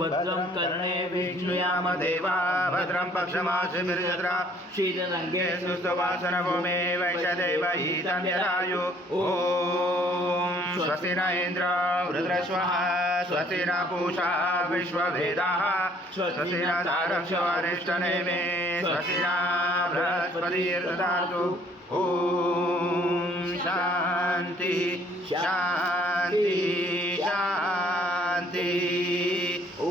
भद्रं कर्णे विष्णुयाम देवा भद्रं पक्षमासुभिर्यत्रा शीतरङ्गे सुस्तवासनभूमे वैश्यदेवहितं यदायु ॐ स्वस्ति न इन्द्र रुद्रस्वः स्वस्ति न पूषा विश्ववेदाः स्वस्ति न तारक्षो अरिष्टनेमे स्वस्ति न बृहस्पतिर्दधातु ॐ शान्ति शान्ति शान्ति ॐ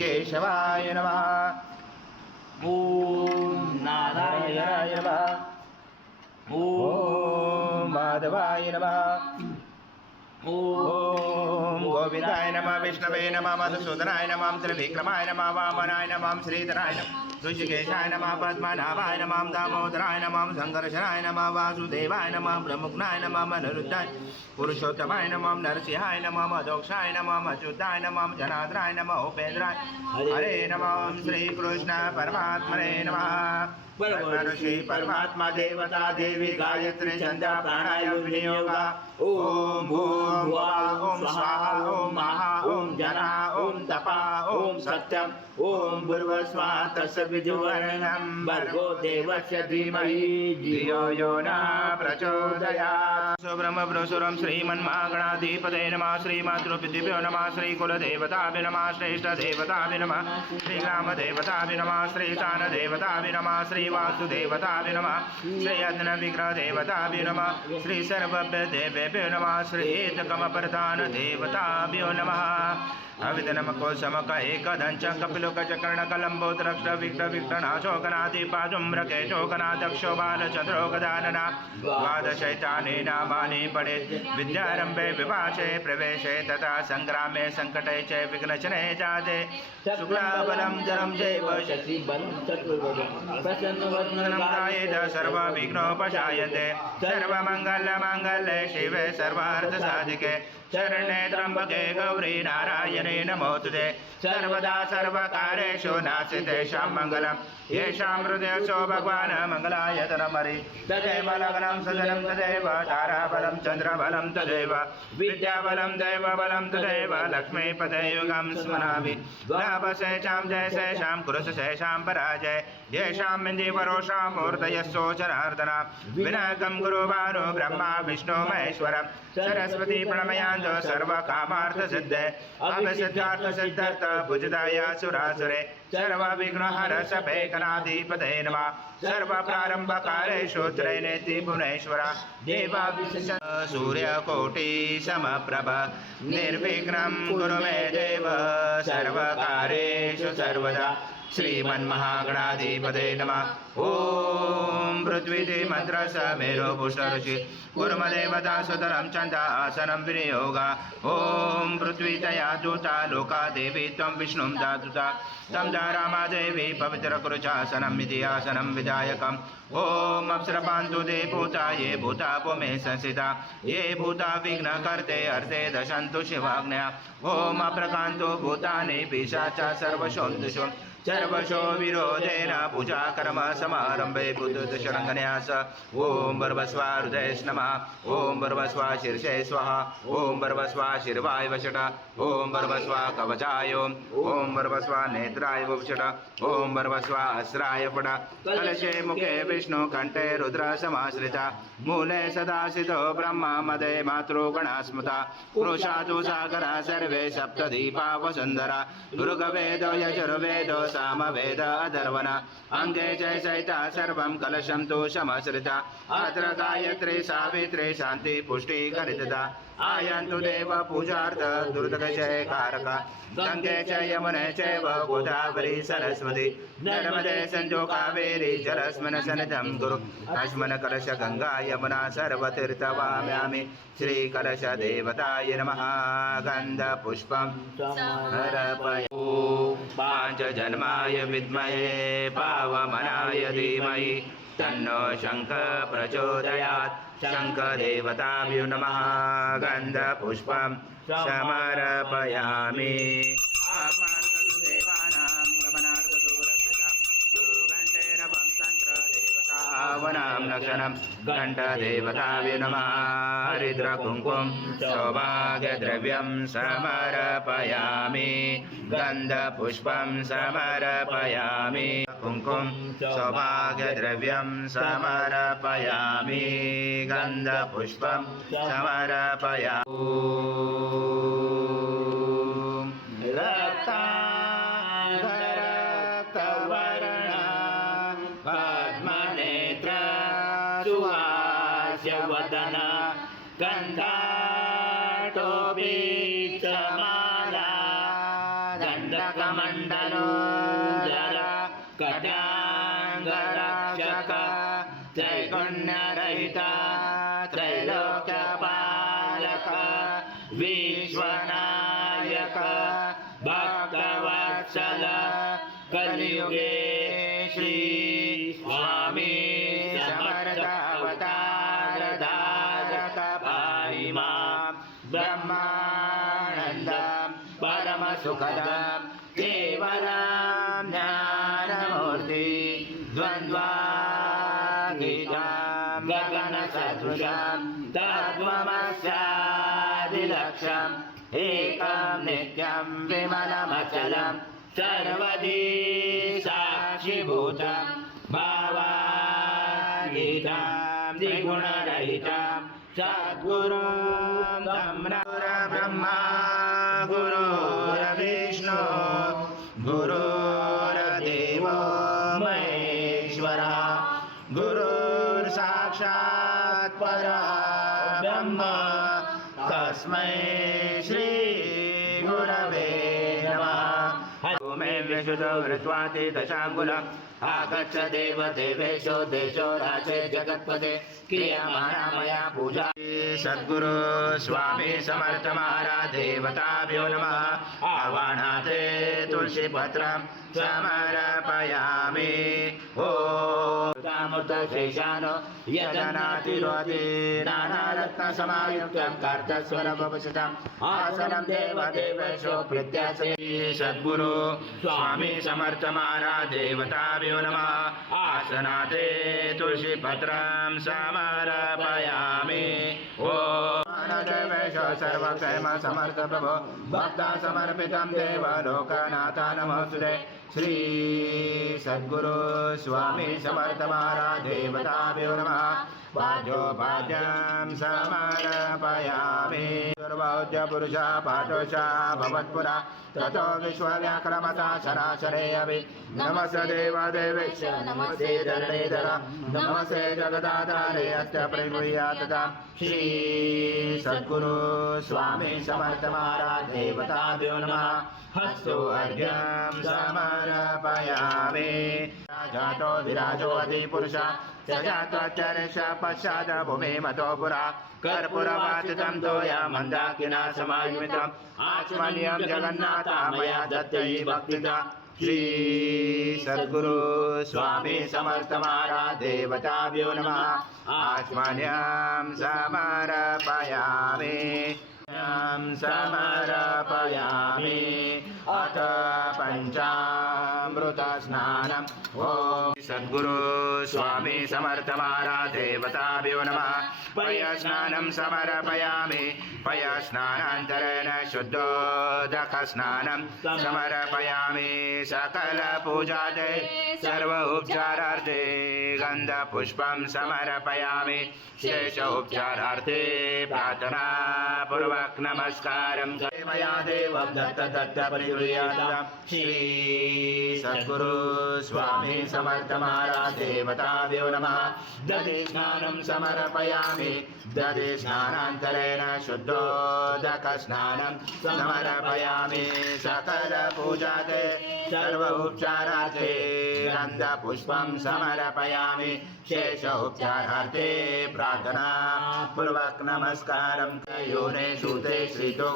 केशवाय नमः ॐ नारायणाय नमः ॐ माधवाय नमः ॐ गोविन्दाय नमः विष्णवे नमः मधुसूदनाय नमः त्रिविक्रमाय नमः वामनाय नमः श्रीधराय नमः ऋषिकेशाय नमः पद्मनाभाय नमः दामोदराय नमः संकर्षणाय नमः वासुदेवाय नमः ब्रह्मज्ञाय नमः मनरुद्धाय पुरुषोत्तमाय नमः नरसिंहाय नमः मधोक्षाय नमः अच्युताय नमः जनार्दनाय नमः उपेन्द्राय हरे नमः श्रीकृष्ण परमात्मने नमः ऋषि परमात्मा देवता देवी गायत्री छंदा प्राणायाम विनियोगा ओम भूम ओम स्वाहा ओम महा ओम जना ओम तपा ओम सत्यम ओम भूर्भुवस्सुवः तत्सवितुर्वरेण्यं भर्गो देवस्य धीमहि धियो यो नः प्रचोदयात्। सुब्रह्मपुरुषं श्रीमन्महागणाधिपतये नमः श्रीमातृपितृभ्यो नमः श्रीकुलदेवताभ्यो नमः श्रेष्ठदेवताभ्यो नमः श्रीग्रामदेवताभ्यो नमः श्रीस्थानदेवताभ्यो नमः श्रीवासुदेवताभ्यो नमः श्री अग्निविग्रहदेवताभ्यो नमः श्री सर्वदेवेभ्यो नमः श्री एककमप्रधानदेवताभ्यो नमः अविदनमकोशमक एकदंच कपिलुकचकर्णकलम्बोद्रक्ष विघ्नविघ्ननाशोकनादिपाजुम्रकेशोकनादक्षो बालचन्द्रोगदानना द्वादशैतानि नामानि पठेत् विद्यारम्भे विभाषे प्रवेशे तथा संग्रामे संकटे च विघ्नचने जाते शुक्लाबलं जलं जैव शशिबलं चतुर्भुजं प्रसन्नवदनं ध्यायेत् सर्वविघ्नोपशायते सर्वमङ्गलमाङ्गल्ये शिवे सर्वार्थसाधिके शरण्ये त्र्यम्बके गौरी नारायणे नमोस्तुते सर्वदा सर्वकार्येषु नास्तितेषां मङ्गलं येषां हृदयेषु भगवान् मङ्गलायतनमरि तदेव लग्नं सदनं तदेव ताराबलं चन्द्रबलं तदेव विद्याबलं दैवबलं तदेव लक्ष्मीपदयुगं स्मरामि लाभशेषां जयशेषां कुरुशेषां पराजय येषां इन्दीवरोषां मूर्तयस्सोचनार्दन विनायकं गुरुवारो ब्रह्मा विष्णु महेश्वरं सरस्वती प्रणमयान्तो सर्वकामार्थसिद्धे अभिसिद्धार्थसिद्धर्थ भुजदाय सुरासुरे सर्वविघ्नहर सपेकनाधिपते नमः सर्वप्रारम्भकालेषु त्रैनेति भुवनेश्वर देवाभिषेक सूर्यकोटि समप्रभ निर्विघ्नं कुरु मे देव सर्वकार्येषु सर्वदा श्रीमन्महागणाधिपते नमः ॐ पृथ्वी मन्त्रस मेरो पुष्टऋषि कुर्मदेवता सुतरं चन्दासनं विनियोग ॐ पृथ्वी तया दूता लोका देवी त्वं विष्णुं दातुता तं रामा देवी पवित्रकुरुचासनं इति आसनं विधायकम् ॐ अप्सरपान्तु ते भूता ये भूता पुमे संस्थिता ये भूता विघ्नकर्ते अर्थे दशन्तु शिवाज्ञया ॐ अप्रकान्तो भूतानि पिशाचा सर्वशोऽन्तुषु सर्वशो विरोधेन पूजा कर्म समारंभे बुद्धशरङ्गन्यास ओम बर्वस्वा हृदये नमः ओम बर्वस्वा शीर्षे स्वाहा ओम बर्वस्वा शिरवाय वषट ओम बर्वस्वा कवचाय ओम बर्वस्वा नेत्राय वषट ओम बर्वस्वा अस्राय फट कलशे मुखे विष्णु कंठे रुद्र समाश्रिता मूले सदाशितो ब्रह्मा मदे मातृगणा स्मृता पुरुषातु सागरा सर्वे सप्तदीपा वसुन्धरा ऋग्वेदो यजुर्वेदो सामवेद अधर्वण अंगे च सहिता सर्वं कलशं तु समाश्रिता अत्र गायत्री सावित्री शांति पुष्टि करिता आयन्तु देव पूजार्थ दुर्दशय कारक गंगे च यमुने चैव गोदावरी सरस्वती नर्मदे सिन्धु कावेरी जलस्मिन् सन्निधं कुरु अस्मिन् कलश गंगा यमुना सर्वतीर्थवाम्यामि श्री कलश देवताय नमः गंध पुष्पं समर्पयामि पांचजन्माय विद्महे पावमनाय धीमहि तन्नो शंख प्रचोदयात् शंखदेवताभ्यो नमः गन्धपुष्पं समर्पयामि पावनां लक्षणं घण्टदेवताभ्यो नमः हरिद्रकुङ्कुम सौभाग्यद्रव्यं समर्पयामि गन्धपुष्पं समर्पयामि कुङ्कुम सौभाग्यद्रव्यं समर्पयामि गन्धपुष्पं समर्पयामि रक्ताङ्गरक्तवर्णा पद्मनेत्रा सुहास्यवदना गन्धाटोपीतमाला दण्डकमण्डलोदर कट्याङ्गरक्षक त्रैगुण्यरहिता त्रैलोक्यपालक विश्वनायक भक्तवत्सल कलियुगे श्री स्वामी समर्थ अवतार धारक पाहि मां ब्रह्मानन्दं परमसुखदं केवलं ज्ञानमूर्ति द्वन्द्वातीतं गगनसदृशं तत्त्वमस्यादिलक्ष्यम् एकं नित्यं विमलमचलं सर्वदी साक्षिभूतं भावातीतं त्रिगुणरहितं सद्गुरुं ब्रह्मा गुरुर्विष्णु गुरुर्देवो महेश्वरः गुरुर्साक्षात् परब्रह्म तस्मै श्री गुरवे नमः मे विशुद्धो हृत्वाति दशाङ्गुलम् आगच्छ देव देवेशो देशो राजे जगत्पते क्रियमाणा मया पूजा सद्गुरु स्वामी समर्थ महाराज देवताभ्यो नमः आवाहनाते तुलसी पत्रं समर्पयामि ओमृतशेषानो यजनातिरोधि नानारत्नसमायुक्तं कार्तस्वरभवसितम् आसनं देवदेवेशो प्रत्याशे सद्गुरु स्वामी समर्थ महाराज देवताभ्यो नमः आसनाते तुलसी पत्रं समर्पयामि देवेश सर्वक्षेम समर्थ प्रभो भक्ता समर्पितं देव लोकनाथ नमोस्तुते श्री सद्गुरु स्वामी समर्थ महाराज देवताभ्यो नमः पाद्योपाद्यं समर्पयामि सर्वौद्य पुरुषा पादोषा भवत्पुरा ततो विश्वव्याक्रमता सरासरे अभि नमस्ते देवादेवेश नमस्ते धरणीधर नमस्ते जगदाधारे अस्य प्रभूयातता श्री सद्गुरु स्वामी समर्थ महाराज देवताभ्यो नमः हस्तो अर्घ्यं समर्पयामि जातो विराजो अधिपुरुषा सजात्वचर्ष पश्चात् भूमिमतो पुरा कर्पूरवाचितं तोया मन्दाकिना समायुक्तम् आचमनीयं जगन्नाथ मया दत्तै भक्तिदा श्री सद्गुरु स्वामी समर्थ महाराज देवताभ्यो नमः आचमनीयं समर्पयामि समर्पयामि अथ पञ्चामृतस्नानम् ॐ सद्गुरु स्वामी समर्थ महाराज देवताभ्यो नमः पयस्नानं समर्पयामि पयस्नानान्तरेण शुद्धोदकस्नानं समर्पयामि सकलपूजाते सर्व उपचारार्थे गन्धपुष्पं समर्पयामि शेष उपचारार्थे प्रार्थना पूर्वक नमस्कारं मया देवं दत्त परिगृह्यात् श्री सद्गुरु स्वामी समर्थ महाराज देवताभ्यो नमः दधिस्नानं समर्पयामि दधिस्नानान्तरेण शुद्धोदकस्नानं समर्पयामि सकलपूजाते सर्व उपचारार्थे गन्धपुष्पं समर्पयामि शेष उपचारार्थे प्रार्थना पूर्वक नमस्कारं योने सूते श्रीतो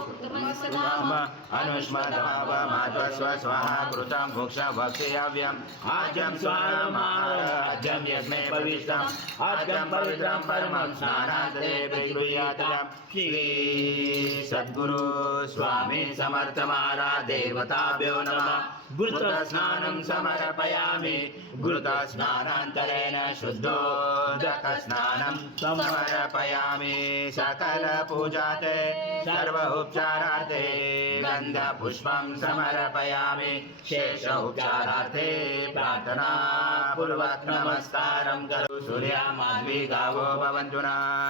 अनुष्मदमावमात्वस्व स्वाहा कृतं भुक्ष भक्षयाव्यम् आज्यं स्वाहाज्यं यस्मै पवित्रम् आज्यं पवित्रं परमं स्नानान्तरे विगृह्यातम् श्री सद्गुरु स्वामी समर्थ महाराज देवताभ्यो नमः घृतस्नानं समर्पयामि घृतस्नानान्तरेण शुद्धोदकस्नानं समर्पयामि सकलपूजाते सर्व उपचारार्थे गन्धपुष्पं समर्पयामि शेष उपचारार्थे प्रार्थना पूर्वक नमस्कारं करो सूर्या माध्वी गावो भवन्तु न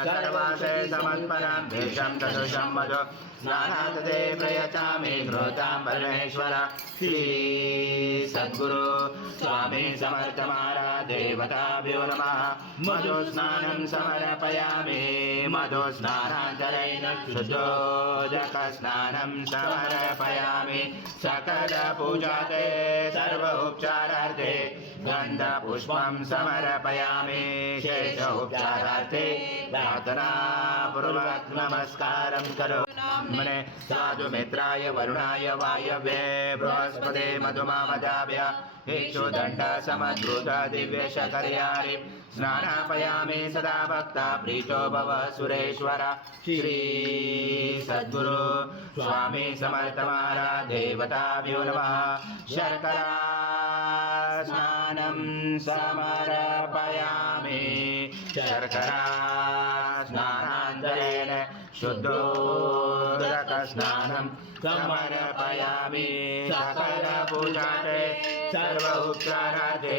सर्वाशय समर्पणं देशं सदृशं मधु स्नानान्ते प्रयचामि घृतां परमेश्वर श्री सद्गुरु स्वामी समर्थ महाराज देवताभ्यो नमः मधुस्नानं समर्पयामि मधुस्नानान्तरेण शुद्धोदकस्नानं समर्पयामि सकलपूजाते सर्व उपचारार्थे गन्धपुष्पं समर्पयामि शेष उपचारार्थे प्रार्थना पूर्वक नमस्कारं करो मने साधु मित्राय वरुणाय वायव्ये बृहस्पते मधुमामदाभ्य हेषु दण्ड समद्भुत दिव्य शकर्यारि स्नानापयामि सदा भक्ता प्रीतो भव सुरेश्वर श्री सद्गुरु स्वामी समर्थ महाराज देवताभ्यो नमः शर्करा स्नानं समर्पयामि शर्करा स्नानान्तरेण शुद्धोदकस्नानं समर्पयामि सकलपूजाते सर्व उपचारार्थे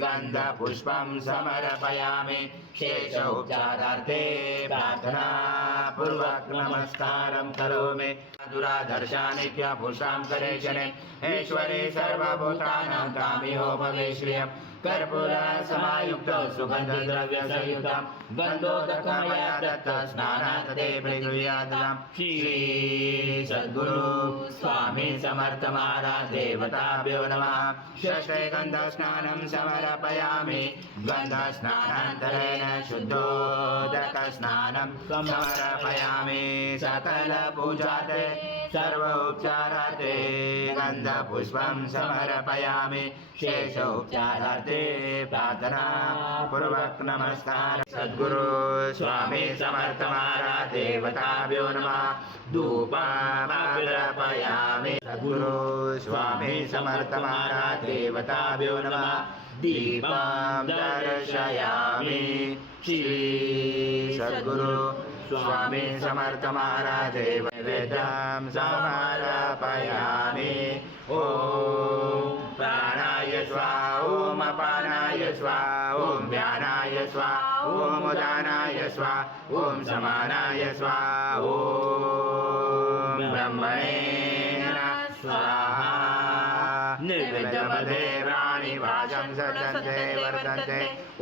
गन्धपुष्पं समर्पयामि शेष उपचारार्थे प्रार्थना पूर्वक नमस्कारं करोमि दुरादर्शानित्यभूषां करेशने ऐश्वरे सर्वभूतानां कामियो भवे श्रियं कर्पूर समायुक्तौ सुगन्धद्रव्यसंयुतं गन्धोदकमया दत्त स्नानान्तरे प्रगृह्यातम् श्री सद्गुरु स्वामी समर्थ महाराज देवताभ्यो नमः षष्ठे गन्धस्नानं समर्पयामि गन्धस्नानान्तरेण शुद्धोदकस्नानं समर्पयामि सकलपूजाते सर्व उपचारार्थे गन्धपुष्पं समर्पयामि शेष उपचारार्थे प्रार्थना पूर्वक नमस्कार सद्गुरु स्वामी समर्थ महाराज देवताभ्यो नमः धूपमर्पयामि सद्गुरु स्वामी समर्थ महाराज देवताभ्यो नमः दीपं दर्शयामि श्री सद्गुरु स्वामी समर्थ महाराज वेदं समर्पयामि ॐ प्राणाय स्वाहा ॐ अपानाय स्वाहा ॐ व्यानाय स्वाहा ॐ उदानाय स्वाहा ॐ समानाय स्वाहा ॐ ब्रह्मणे नमः स्वाहा निर्विद्यपदे प्राणिभाजं सजन्ते वर्तन्ते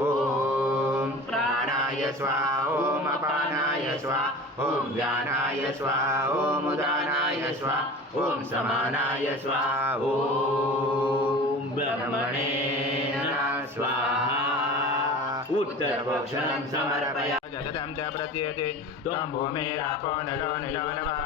ॐ प्राणाय स्वाहा ॐ अपानाय स्वाहा ॐ व्यानाय स्वाहा ॐ उदानाय स्वाहा ॐ समानाय स्वाहा ॐ ब्रह्मणे नमः स्वाहा उत्तरभक्षणं समर्पयामि जगतं च प्रतीयते त्वं भूमिरापो नलो निलो नवः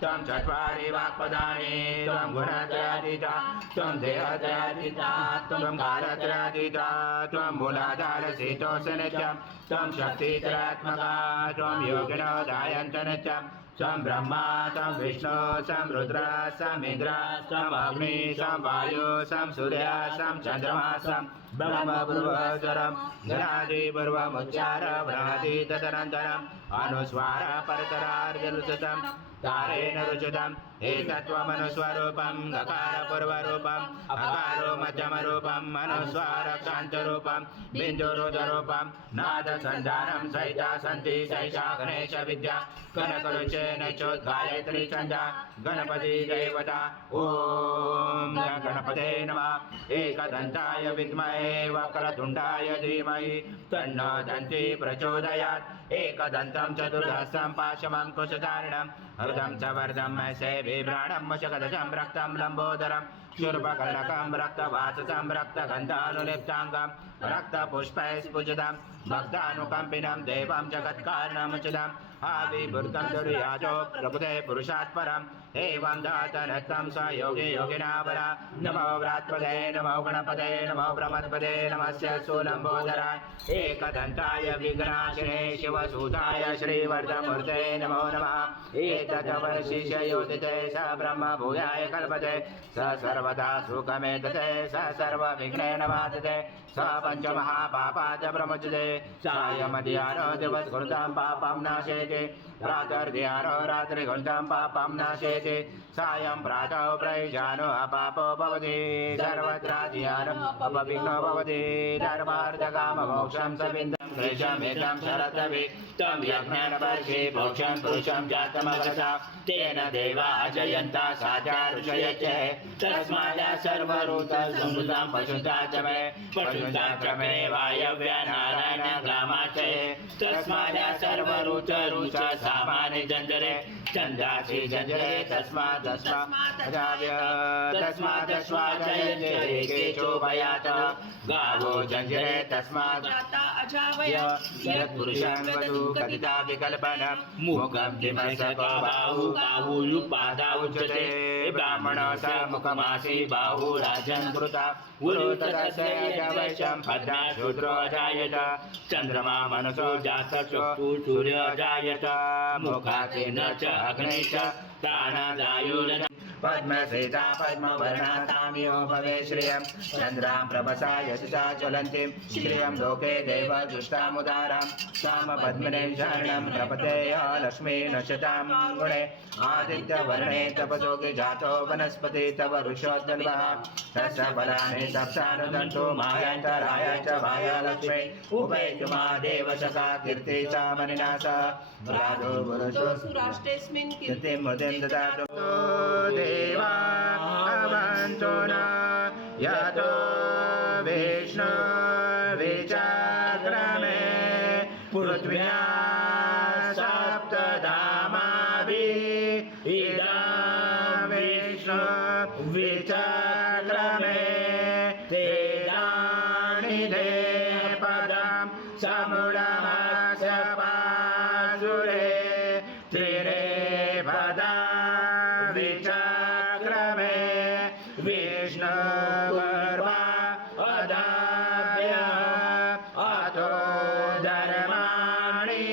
त्वं चत्वारि वाक्पदानि त्वं गुणत्रयातीता त्वं देहत्रयातीता त्वं कालत्रयातीता त्वं मूलाधारशीतोषनित्यं त्वं शक्तित्रयात्मका त्वं योगिनो दायन्त नित्यं त्वं ब्रह्मा त्वं विष्णु त्वं रुद्र त्वं इन्द्र त्वं अग्नि त्वं वायु त्वं सूर्य त्वं चन्द्रमा त्वं ब्रह्मपूर्वचरं जनादिपूर्वमुच्चार व्रणादि तदनन्तरम् अनुस्वार परतरार्जुनुचितं कारेण रुचितम् एतत्त्वमनुस्वरूपं गकारपूर्वरूपम् अकारो मध्यमरूपम् अनुस्वारक्षान्तरूपं बिन्दुरुदरूपं नादसन्धानं सहिता सन्ति सैषा गणेशविद्या कनकरुचेन चोद्गायत्री छन्दा गणपति देवता ॐ गणपते नमः एकदन्ताय विद्महे वक्रतुण्डाय धीमहि तन्नो दन्ती प्रचोदयात् एकदन्तं चतुर्हस्तं पाशमं कुशधारिणं हृदं च वर्धं सेविभ्राणं मुषकदशं रक्तं लम्बोदरं शूर्पकर्णकं रक्तवाससं रक्तगन्धानुलिप्ताङ्गं रक्तपुष्पैस्फुजितं भक्तानुकम्पिनं देवं जगत्कारणमुचितम् आविर्भूतं दुर्याजो प्रभुते पुरुषात् परं एवं दातनत्तं स योगे योगिनावरा नमो व्रात्पदे नमो गणपते नमो ब्रह्मपदे नमस्य सुलम्बोदराय एकदन्ताय विघ्नाशिने शिवसूताय श्रीवर्धमूर्ते नमो नमः एतद्वर्षिष्य योजिते स ब्रह्म भूयाय कल्पते स सर्वदा सुखमेतते स सर्वविघ्नेन बाधते स पञ्चमहापापात् प्रमुच्यते सायमध्याह्नो दिवसकृतं पापं नाशयति प्रातर्ध्याह्नो रात्रिकृतं पापं नाशयति सायं प्रातः प्रयुजानो अपापो भवति सर्वत्राध्याह्नो अपविघ्नो भवति धर्मार्थकाममोक्षं स विन्दं कृशमेतं शरदवि तं यज्ञानवर्षे मोक्षं पुरुषं जातमवसा तेन देवा अजयन्ता साचा ऋषयचे तस्मात् सर्वऋतसंवृतां पशुता च मे पशुता च मे वायव्या नारायण ग्रामाचे तस्मात् सर्वऋच सामानि जञ्जरे चन्द्रासि जञ्जरे तस्मात् स्वाजयन्ते केशोभयात् गावो जञ्जरे तस्मात् यत्पुरुषं वधू कथिता विकल्पन मुखं किमसको बाहुरुपादा उच्यते ब्राह्मण स मुखमासी बाहुराजन् कृता गुरु तदस्य वैश्यं भद्रा शूद्रो जायत चन्द्रमा मनसो जातचक्षु सूर्य जायत मुखातेन च अग्ने च प्राणादायुर्न पद्मसेता पद्मवर्णातामियो भवे श्रियं चन्द्रां प्रभसा यशसा ज्वलन्तीं श्रियं लोके देवजुष्टामुदारां सामपद्मिनीं शरणं प्रपतेय लक्ष्मी नशतां गुणे आदित्यवर्णे तपसोगे जातो वनस्पति तव ऋषोद्गल्भः तस्य फलानि सप्तानुदन्तो मायान्तराय च भायालक्ष्मी उभयतुमा देवशका कीर्ति च मनिनाशः राधो पुरुषो सुराष्ट्रेऽस्मिन् कीर्तिं मुदिं ददातु देवा अवन्तो न यतो विष्णु विचक्रमे पृथ्व्या सप्तधामाभिः इदं विष्णु विचक्रमे तेदानि दे पदं समुडमस्य पासुरे त्रिरे पदा विचक्रमे विष्णुगर्भा अदाभ्य अतो धर्माणि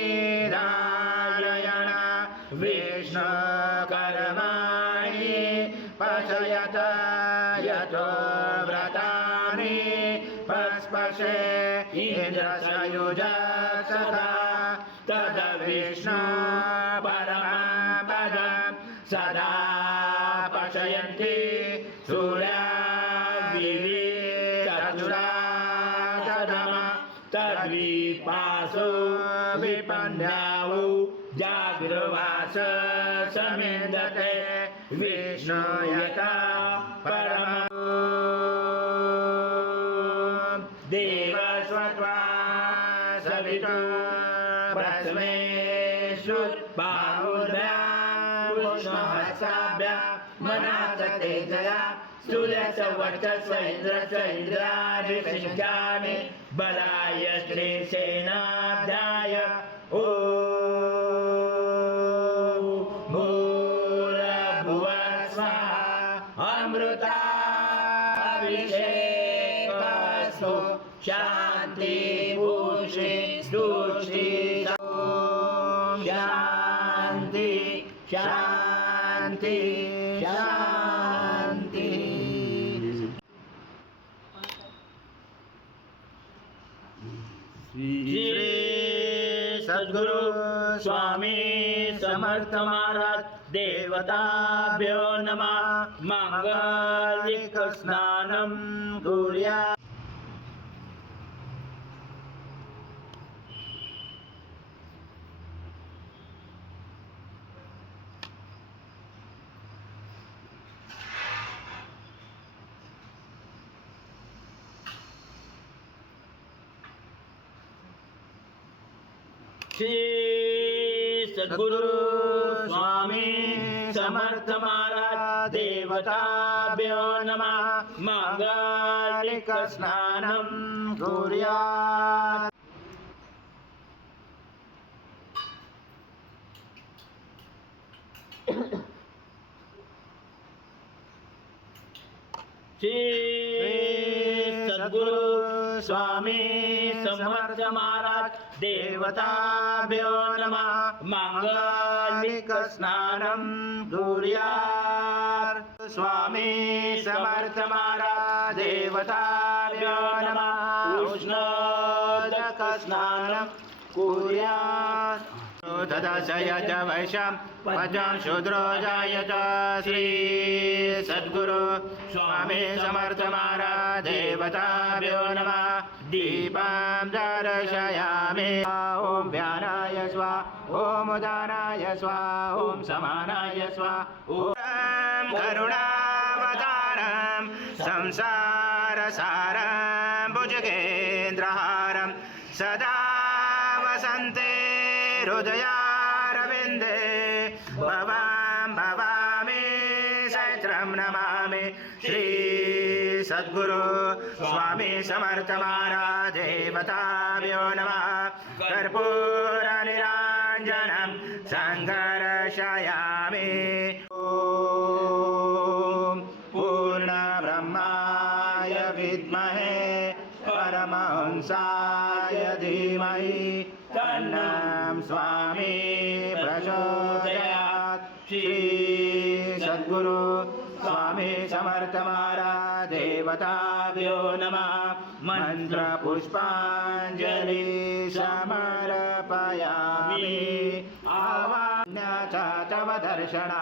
धारयण विष्णुकर्माणि पशयत यतो व्रतानि पस्पशे इन्द्रसयुज सदा तद विष्णु परमं पदं सदा पशयन्ति सूर्या चतुरा सदमा तद्विपासो विपन्यावो जागृवास समिन्दते विष्णु यथा परमं देवस्वत्वा सवितो प्रथमेषुर् बाहुर्भ्यां पुष्पहस्ताभ्यां मनासते जया सूर्यस्य वर्चस्व इन्द्रस्य इन्द्राणि बलाय श्रीसेनाध्याय ॐ भूर्भुवः स्वाहा अमृताभिषेकस्तु शान्ति भूषि स्तुष्टि शान्ति शान्ति शान्ति श्री सद्गुरु स्वामी समर्थ महाराज देवताभ्यो नमः मांगलिक स्नानं कुर्यात् श्री सद्गुरु स्वामी समर्थ महाराज देवताभ्यो नमः मांगलिक स्नानं कुर्यात् श्री सद्गुरु स्वामी समर्थ महाराज देवताभ्यो नमः मांगलिक स्नानं कुर्यात् स्वामी समर्थ महाराज देवताभ्यो नमः उष्णोदक स्नानं कुर्यात् तदशय च वैशां पजां शूद्रो जायत श्री सद्गुरु स्वामी समर्थ महाराज देवताभ्यो नमः दीपं दर्शयामि ॐ व्यानाय स्वाहा ॐ उदानाय स्वाहा ॐ समानाय स्वाहा ॐ करुणावतारं संसारसारं भुजगेन्द्रहारं सदा वसन्ते हृदयारविन्दे भवां भवामि सहस्रं नमामि श्री सद्गुरु स्वामी समर्थ महाराज देवताभ्यो नमः कर्पूरनिराञ्जनं सङ्कर्षयामि ॐ पूर्णब्रह्माय विद्महे परमहंसाय धीमहि तन्नं स्वामी प्रचोदयात् श्री सद्गुरु स्वामी समर्थ महाराज देवताभ्यो नमः मन्त्रपुष्पाञ्जलि समर्पयामि आवाहन्या तव दर्शना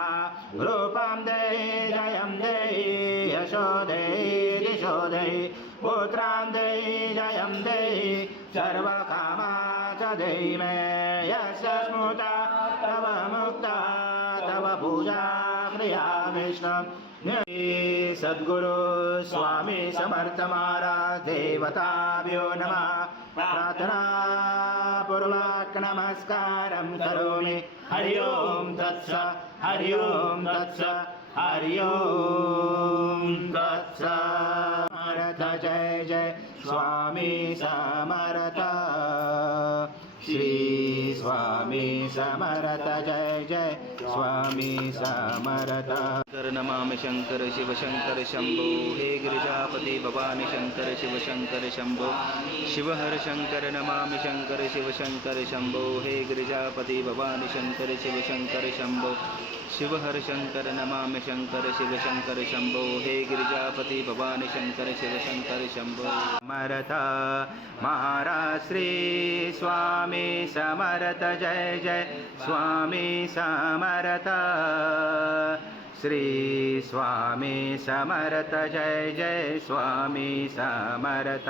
रूपं देहि जयं देहि यशो देहि दिशो देहि पुत्रां देहि जयं देहि सर्वकामा च देहि मे यस्य स्मृता तव मुक्ता तव पूजा क्रिया विष्णु सद्गुरु स्वामी समर्थ महाराज देवताभ्यो नमः प्रार्थना पूर्वक नमस्कारं करोमि हरि ओम तत्स हरि ओम तत्स हरि ओम तत्स समर्थ जय जय स्वामी समर्थ श्री स्वामी समर्थ जय जय स्वामी समर्थ शंकर नमामि शंकर शिव शंकर शंभो हे गिरिजापति भवानी शंकर शिव शंकर शंभो शिव हर शंकर नमामि शंकर शिव शंकर शंभो हे गिरिजापति भवानी शंकर शिव शंकर शंभो शिव हर शंकर नमामि शंकर शिव शंकर शंभो हे गिरिजापति भवानी शंकर शिव शंकर शंभो समर्थ महाराज श्री स्वामी समर्थ जय जय स्वामी समर्थ श्री स्वामी समर्थ जय जय स्वामी समर्थ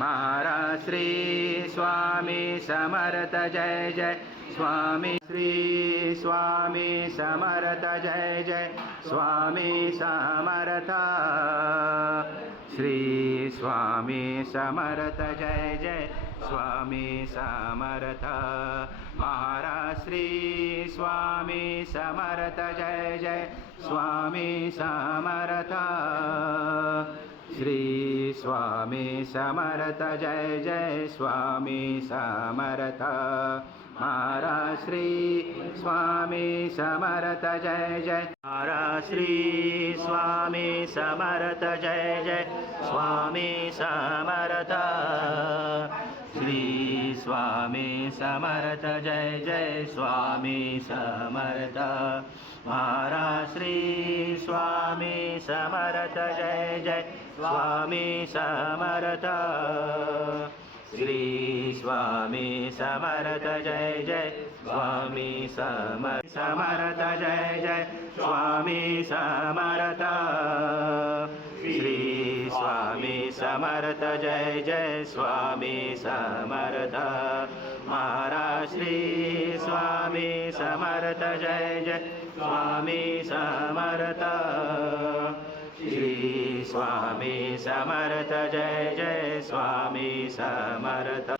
महाराज श्री स्वामी समर्थ जय जय स्वामी श्री स्वामी समर्थ जय जय स्वामी समर्थ श्री स्वामी समर्थ जय जय स्वामी समर्थ महाराज श्री स्वामी समर्थ जय जय स्वामी समर्थ श्री स्वामी समर्थ जय जय स्वामी समर्थ महाराज श्री स्वामी समर्थ जय जय महाराज श्री स्वामी समर्थ जय जय स्वामी समर्थ श्री स्वामी समर्थ जय जय स्वामी समर्थ महाराज श्री स्वामी समर्थ जय जय स्वामी समर्थ श्री स्वामी समर्थ जय जय स्वामी समर्थ जय जय स्वामी समर्थ श्री स्वामी समर्थ जय जय स्वामी समर्थ महाराज श्री स्वामी समर्थ जय जय स्वामी समर्थ श्री स्वामी समर्थ जय जय स्वामी समर्थ